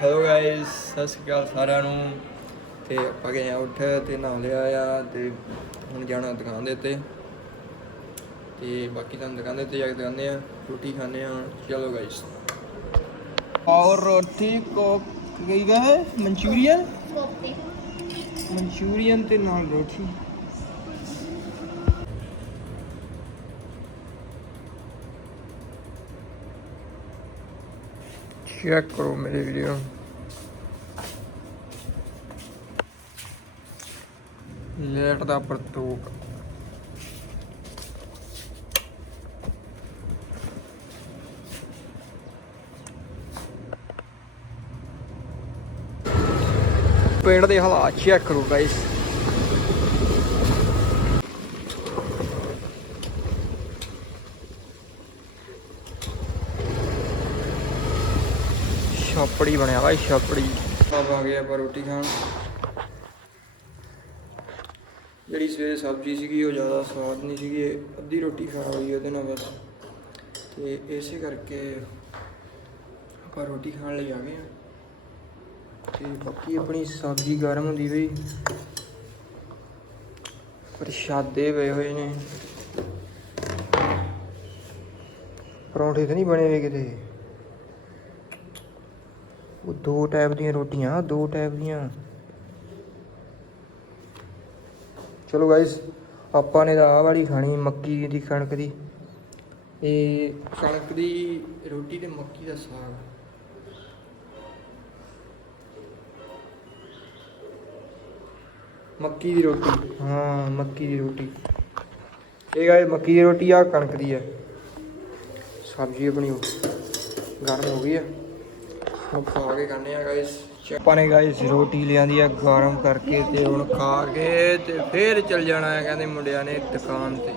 Hello guys ਸਤਿ ਸ਼੍ਰੀ ਅਕਾਲ ਸਾਰਿਆਂ ਨੂੰ। ਤੇ ਆਪਾਂ ਗਏ ਆ ਉੱਠ ਤੇ ਨਹਾ ਲਿਆ ਆ ਤੇ ਹੁਣ ਜਾਣਾ ਦੁਕਾਨ ਦੇ ਉੱਤੇ। ਤੇ ਬਾਕੀ ਤੁਹਾਨੂੰ ਦੁਕਾਨ ਦੇ ਉੱਤੇ ਜਾ ਕੇ ਦਿਖਾਉਂਦੇ ਆ ਰੋਟੀ ਖਾਣੇ ਆ ਚਲੋ ਗਾਇਸ ਔਰ ਰੋਟੀ ਕੋ ਗਈ ਗਏ ਮਨਚੂਰੀਅਨ ਮਨਚੂਰੀਅਨ ਤੇ ਨਾਲ ਰੋਟੀ। ਚੈੱਕ ਕਰੋ ਮੇਰੀ ਵੀਡੀਓ ਲੇਟ ਦਾ ਪ੍ਰਤੋਕ। ਪਿੰਡ ਦੇ ਹਾਲਾਤ ਚੈੱਕ ਕਰੋ ਗਾਇਸ ਛਾਪੜੀ ਬਣਿਆ ਵਾ ਛਾਪੜੀ। ਆਪ ਆ ਗਏ ਆਪਾਂ ਰੋਟੀ ਖਾਣ। ਜਿਹੜੀ ਸਵੇਰੇ ਸਬਜ਼ੀ ਸੀਗੀ, ਉਹ ਜ਼ਿਆਦਾ ਸਵਾਦ ਨਹੀਂ ਸੀਗੀ। ਅੱਧੀ ਰੋਟੀ ਖਾ ਹੋਈ ਉਹਦੇ ਨਾਲ ਬਸ। ਤੇ ਇਸੇ ਕਰਕੇ ਆਪਾਂ ਰੋਟੀ ਖਾਣ ਲਈ ਆ ਗਏ ਆ ਤੇ ਬਾਕੀ ਆਪਣੀ ਸਬਜ਼ੀ ਗਰਮ ਹੁੰਦੀ ਪਈ। ਪ੍ਰਸ਼ਾਦੇ ਪਏ ਹੋਏ ਨੇ। ਪਰੌਂਠੇ ਤਾਂ ਨਹੀਂ ਬਣੇ ਹੋਏ ਕਿਤੇ। ਉਹ ਦੋ ਟਾਈਪ ਦੀਆਂ ਰੋਟੀਆਂ, ਦੋ ਟਾਈਪ ਦੀਆਂ। ਚਲੋ ਗਾਇਸ ਆਪਾਂ ਨੇ ਤਾਂ ਆਹ ਵਾਲੀ ਖਾਣੀ ਮੱਕੀ ਦੀ ਕਣਕ ਦੀ। ਇਹ ਕਣਕ ਦੀ ਰੋਟੀ ਤੇ ਮੱਕੀ ਦਾ ਸਾਗ। ਮੱਕੀ ਦੀ ਰੋਟੀ, ਹਾਂ, ਮੱਕੀ ਦੀ ਰੋਟੀ। ਇਹ ਗਾਇਸ ਮੱਕੀ ਦੀ ਰੋਟੀ ਆ ਕਣਕ ਦੀ ਹੈ। ਸਬਜ਼ੀ ਆਪਣੀ ਗਰਮ ਹੋ ਗਈ ਆ ਹੁਣ ਖਾ ਕੇ ਖਾਣੇ ਆ ਗਾਇਸ ਆਪਾਂ ਨੇ ਗਾਇਸ ਰੋਟੀ ਲਿਆਂਦੀ ਆ ਗਰਮ ਕਰਕੇ ਤੇ ਹੁਣ ਖਾ ਕੇ ਤੇ ਫੇਰ ਚੱਲ ਜਾਣਾ ਹੈ ਕਹਿੰਦੇ ਮੁੰਡਿਆਂ ਨੇ ਦੁਕਾਨ ਤੇ।